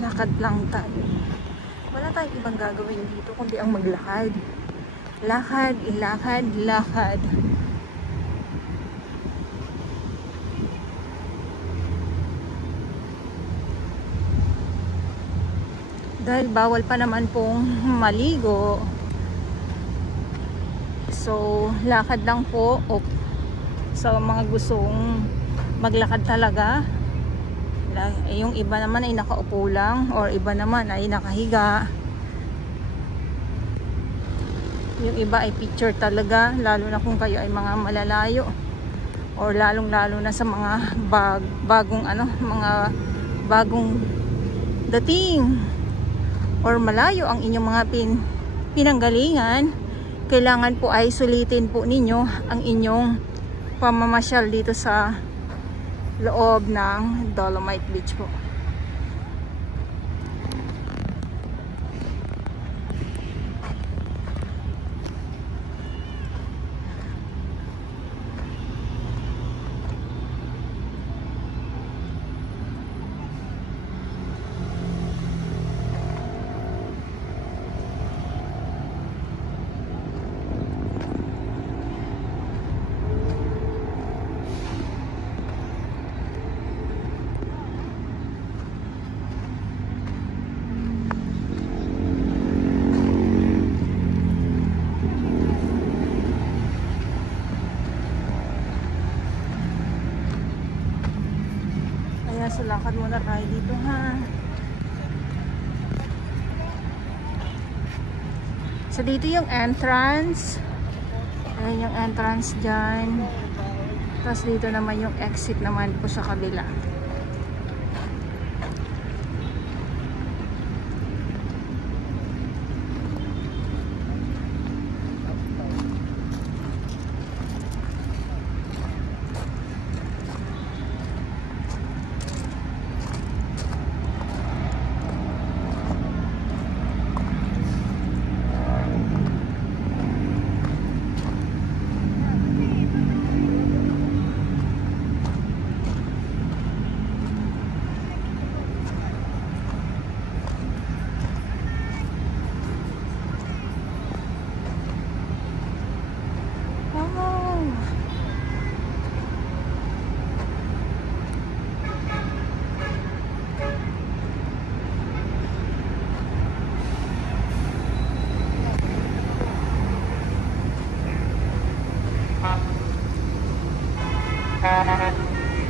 Lakad lang tayo. Wala tayong ibang gagawin dito kundi ang maglakad. Lakad, lakad, lakad. Dahil bawal pa naman pong maligo. So, lakad lang po. Sa mga gustong maglakad talaga. Yung iba naman ay nakaupo lang, or iba naman ay nakahiga. Yung iba ay picture talaga, lalo na kung kayo ay mga malalayo, or lalong lalo na sa mga mga bagong dating, or malayo ang inyong mga pinanggalingan. Kailangan po ay sulitin po ninyo ang inyong pamamasyal dito sa loob ng Dolomite Beach po. So lakad muna tayo dito, ha. So dito yung entrance. Ayan yung entrance dyan. Tapos dito naman yung exit naman po sa kabila.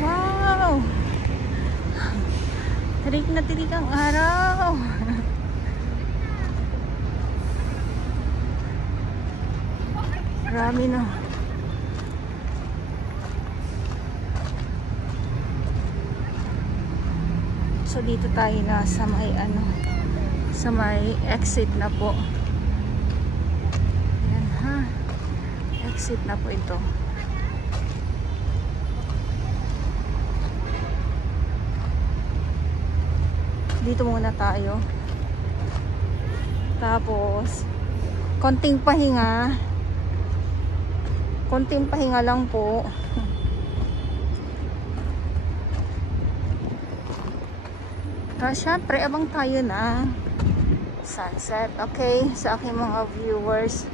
Wow! Tirik na tirik ang araw. Marami na. So dito tayo na sa may sa may exit na po. Ayan, ha. Exit na po ito. Dito muna tayo. Tapos konting pahinga. Konting pahinga lang po. Syempre, abang tayo na sunset. Okay, sa aking mga viewers.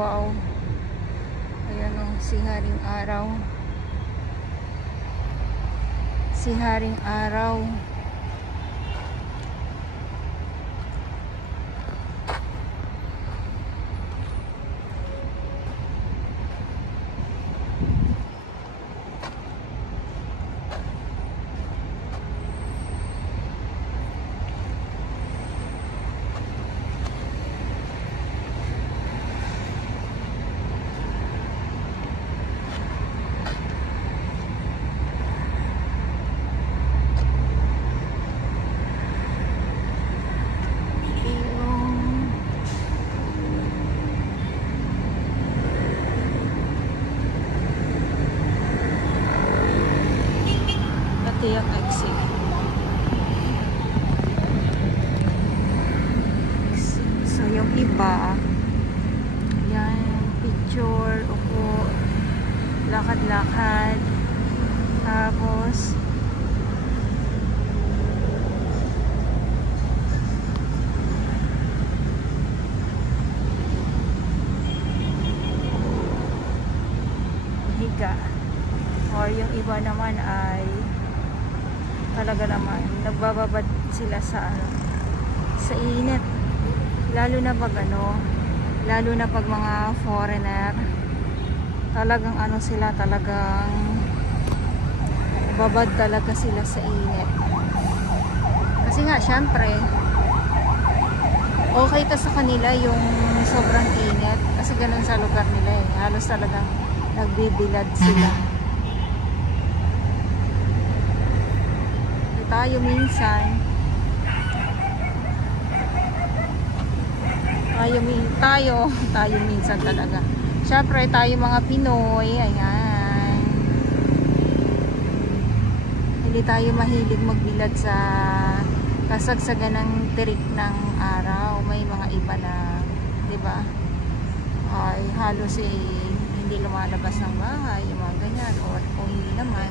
Wow. Ayan o, siharing araw. Siharing araw. iba, yan, picture, upo, lakad-lakad, tapos higa, or yung iba naman ay talaga naman nagbababad sila sa sa init, lalo na pag lalo na pag mga foreigner, talagang sila, talagang babad talaga sila sa init. Kasi nga syempre okay ta sa kanila yung sobrang init, kasi ganun sa lugar nila eh, halos talagang nagbibilad sila. Tayo minsan tayo minsan talaga, syempre tayo mga Pinoy, ayan, hindi tayo mahilig magbilad sa kasagsagan ng tirik ng araw. May mga iba na, diba, ay halos hindi lumalabas ng bahay, yung mga ganyan, or kung hindi naman,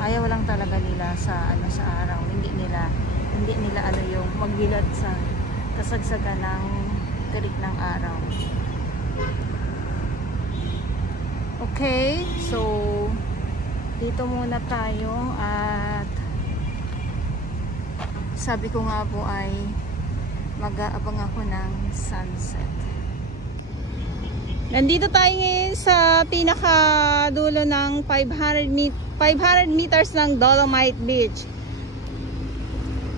ayaw lang talaga nila sa sa araw, hindi nila yung magbilad sa kasagsagan ng tirik ng araw. Okay, so dito muna tayo, at sabi ko nga po ay mag-aabang ako ng sunset. Nandito tayo ngayon sa pinakadulo ng 500 meters ng Dolomite Beach.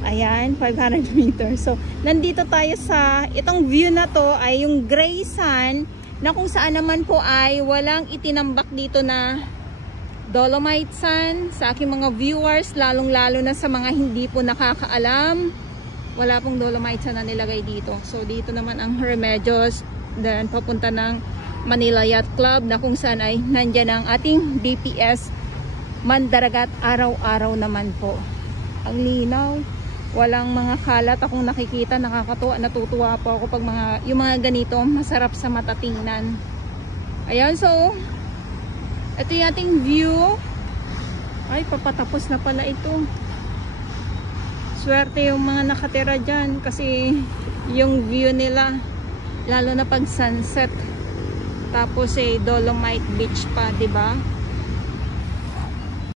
Ayan, 500 meters. So, nandito tayo sa, itong view na to ay yung gray sand, na kung saan naman po ay walang itinambak dito na Dolomite sand. Sa aking mga viewers, lalong-lalo na sa mga hindi po nakakaalam, wala pong Dolomite sand na nilagay dito. So, dito naman ang Remedios, then papunta ng Manila Yacht Club, na kung saan ay nandyan ang ating DPS Mandaragat araw-araw naman po. Ang linaw, walang mga kalat akong nakikita, nakakatuwa, natutuwa po ako pag yung mga ganito, masarap sa mata tingnan. Ayan, so ito yung ating view. Ay, papatapos na pala ito. Swerte yung mga nakatira dyan, kasi yung view nila, lalo na pag sunset, tapos Dolomite Beach pa, diba?